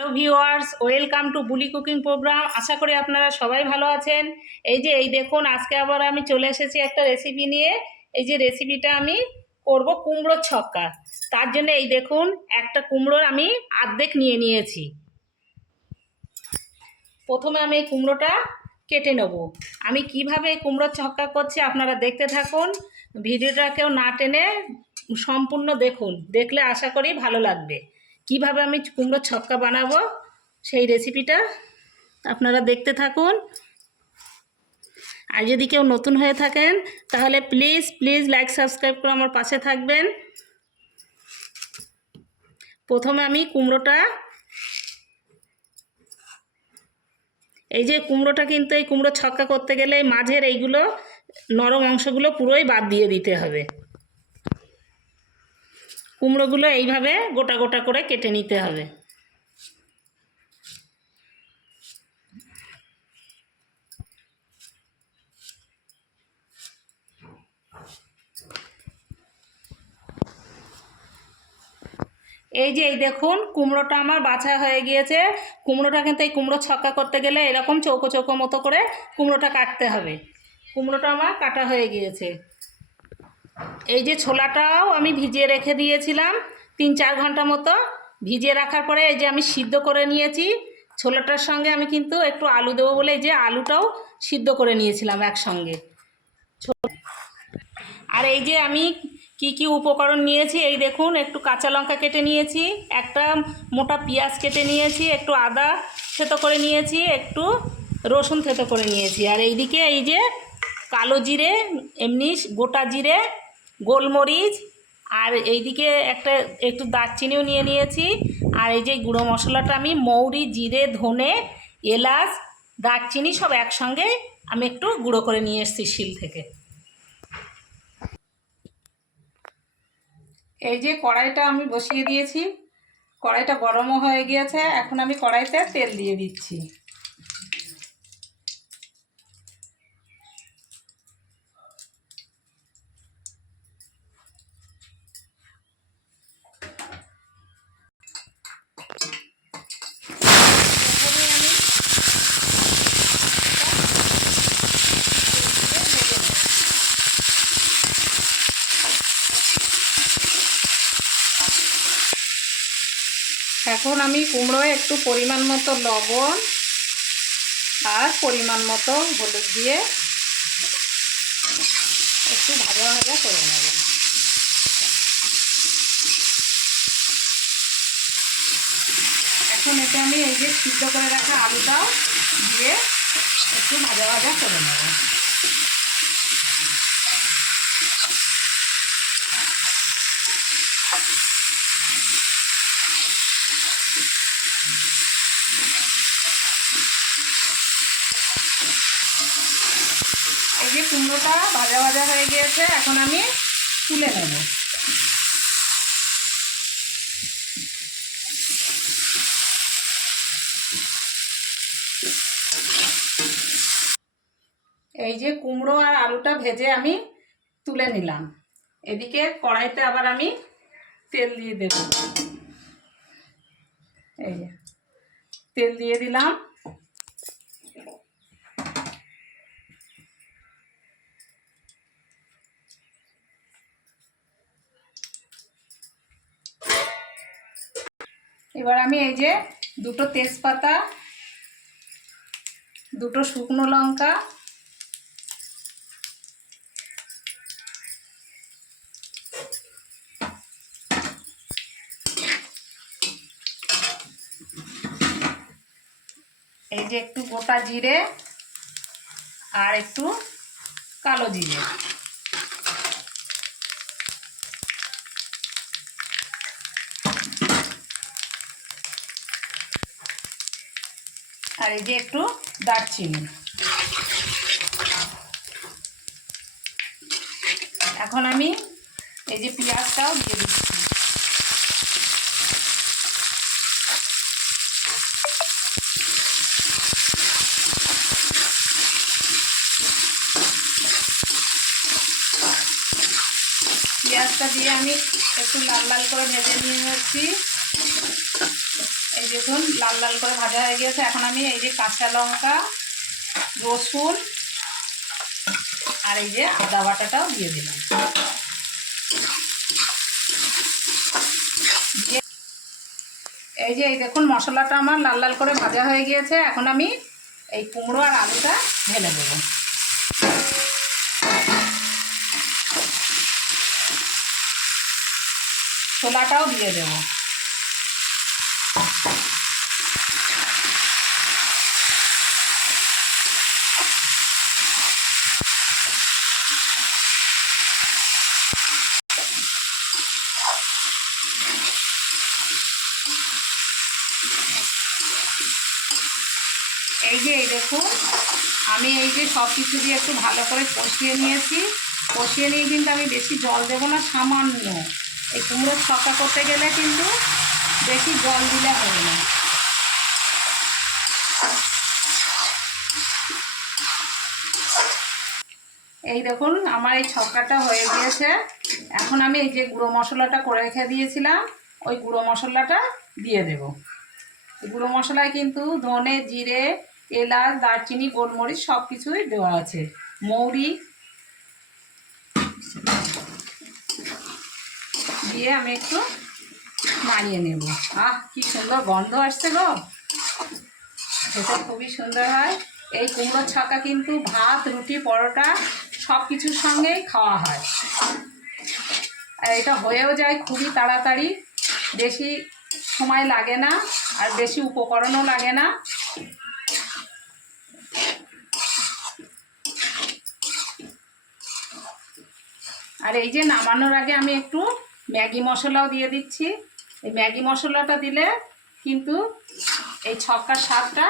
Hello viewers welcome to বুলি cooking programme আশা করি আপনারা সবাই ভালো আছেন। এই যে, এই দেখুন, আজকে আবার আমি চলে এসেছি একটা রেসিপি নিয়ে। এই যে রেসিপিটা আমি করব কুমড়োর ছক্কা। তার জন্য এই দেখুন, একটা কুমড়োর আমি আর্ধেক নিয়ে নিয়েছি। প্রথমে আমি এই কুমড়োটা কেটে নেব। আমি কীভাবে এই কুমড়োর ছক্কা করছি আপনারা দেখতে থাকুন। ভিডিওটাকেও না টেনে সম্পূর্ণ দেখুন। দেখলে আশা করি ভালো লাগবে। কীভাবে আমি কুমড়োর ছক্কা বানাবো সেই রেসিপিটা আপনারা দেখতে থাকুন। আর যদি কেউ নতুন হয়ে থাকেন, তাহলে প্লিজ প্লিজ লাইক সাবস্ক্রাইব করে আমার পাশে থাকবেন। প্রথমে আমি কুমড়োটা, এই যে কুমড়োটা কিন্তু এই কুমড়ো ছক্কা করতে গেলে মাঝের এইগুলো নরম অংশগুলো পুরোই বাদ দিয়ে দিতে হবে। কুমড়োগুলো এইভাবে গোটা গোটা করে কেটে নিতে হবে। এই যে এই দেখুন, কুমড়োটা আমার বাছা হয়ে গিয়েছে। কুমড়োটা কিন্তু এই কুমড়ো ছক্কা করতে গেলে এরকম চৌকো চৌকো মতো করে কুমড়োটা কাটতে হবে। কুমড়োটা আমার কাটা হয়ে গিয়েছে। এই যে ছোলাটাও আমি ভিজিয়ে রেখে দিয়েছিলাম, তিন চার ঘণ্টা মতো। ভিজিয়ে রাখার পরে এই যে আমি সিদ্ধ করে নিয়েছি, ছোলাটার সঙ্গে আমি কিন্তু একটু আলু দেবো বলে এই যে আলুটাও সিদ্ধ করে নিয়েছিলাম একসঙ্গে। আর এই যে আমি কি কি উপকরণ নিয়েছি, এই দেখুন, একটু কাঁচা লঙ্কা কেটে নিয়েছি, একটা মোটা পেঁয়াজ কেটে নিয়েছি, একটু আদা থেতো করে নিয়েছি, একটু রসুন থেতো করে নিয়েছি। আর এইদিকে এই যে কালো জিরে, এমনি গোটা জিরে গোলমরিচ আর এইদিকে একটা একটু দারচিনিও নিয়ে নিয়েছি। আর এই যে গুঁড়ো মশলাটা আমি মৌরি, জিরে, ধনে, এলাচ, দারচিনি সব একসঙ্গে আমি একটু গুঁড়ো করে নিয়ে এসেছি শিল থেকে। এই যে কড়াইটা আমি বসিয়ে দিয়েছি। কড়াইটা গরমও হয়ে গিয়েছে। এখন আমি কড়াইতে তেল দিয়ে দিচ্ছি। এখন আমি কুমড়োয় একটু পরিমাণ মতো লবণ আর পরিমাণ মতো হলুদ দিয়ে একটু ভাজা ভাজা করে নেব। এখন এতে আমি এই যে সিদ্ধ করে রাখা আলুটাও দিয়ে একটু ভাজা ভাজা করে নেব। এই যে কুমড়োটা ভাজা ভাজা হয়ে গিয়েছে, এখন আমি তুলে নেব। এই যে কুমড়ো আর আলুটা ভেজে আমি তুলে নিলাম। এদিকে কড়াইতে আবার আমি তেল দিয়ে দেব। এই তেল দিয়ে দিলাম। এবার আমি এই যে দুটো তেজপাতা, দুটো শুকনো লঙ্কা, এই যে একটু গোটা জিরে আর একটু কালো জিরে। আর এই যে একটু দারচিনি। এখন আমি এই যে পেঁয়াজটাও দিয়ে দিচ্ছি। পেঁয়াজটা দিয়ে আমি একটু লাল লাল করে ভেজে নিয়ে যাচ্ছি এই দেখুন, লাল লাল করে ভাজা হয়ে গিয়েছে। এখন আমি এই যে কাঁচা লঙ্কা, রসুন আর এই যে আদা বাটাটাও দিয়ে দিলাম। এই যে এই দেখুন, মশলাটা আমার লাল লাল করে ভাজা হয়ে গিয়েছে। এখন আমি এই কুমড়ো আর আলুটা ঢেলে দেবো। ছোলাটাও দিয়ে দেবো। এই যে এই দেখুন, আমি এই যে সব কিছু দিয়ে একটু ভালো করে কষিয়ে নিয়েছি। কষিয়ে নিয়ে কিন্তু আমি বেশি জল দেবো না, সামান্য। এই কুমড়োর ছক্কা করতে গেলে কিন্তু বেশি জল দিলে হবে না। এই দেখুন, আমার এই ছক্কাটা হয়ে গিয়েছে। এখন আমি এই যে গুঁড়ো মশলাটা করে রেখে দিয়েছিলাম, ওই গুঁড়ো মশলাটা দিয়ে দেবো। গুঁড়ো মশলায় কিন্তু ধনে, জিরে, এলাচ, দারচিনি, গোলমরিচ সব কিছুই দেওয়া আছে। মৌরি দিয়ে আমি একটু নাড়িয়ে নেব। আহ, কি সুন্দর গন্ধ আসছে গো। খেতে খুবই সুন্দর হয়। এই কুমড়োর ছক্কা কিন্তু ভাত, রুটি, পরোটা সব কিছুর সঙ্গেই খাওয়া হয়। আর এটা হয়েও যায় খুবই তাড়াতাড়ি। বেশি সময় লাগে না, আর বেশি উপকরণও লাগে না। আর এই যে নামানোর আগে আমি একটু ম্যাগি মশলাও দিয়ে দিচ্ছি। এই ম্যাগি মশলাটা দিলে কিন্তু এই ছক্কার স্বাদটা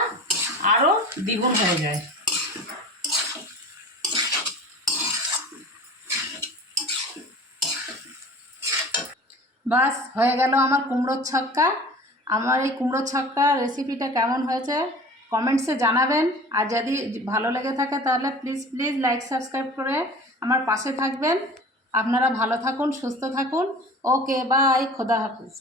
আরও দ্বিগুণ হয়ে যায়। বাস, হয়ে গেল আমার কুমড়োর ছক্কা। আমার এই কুমড়োর ছক্কা রেসিপিটা কেমন হয়েছে কমেন্টসে জানাবেন। আর যদি ভালো লেগে থাকে তাহলে প্লিজ প্লিজ লাইক সাবস্ক্রাইব করে আমার পাশে থাকবেন। আপনারা ভালো থাকুন, সুস্থ থাকুন। ওকে বাই খোদা হাফিজ।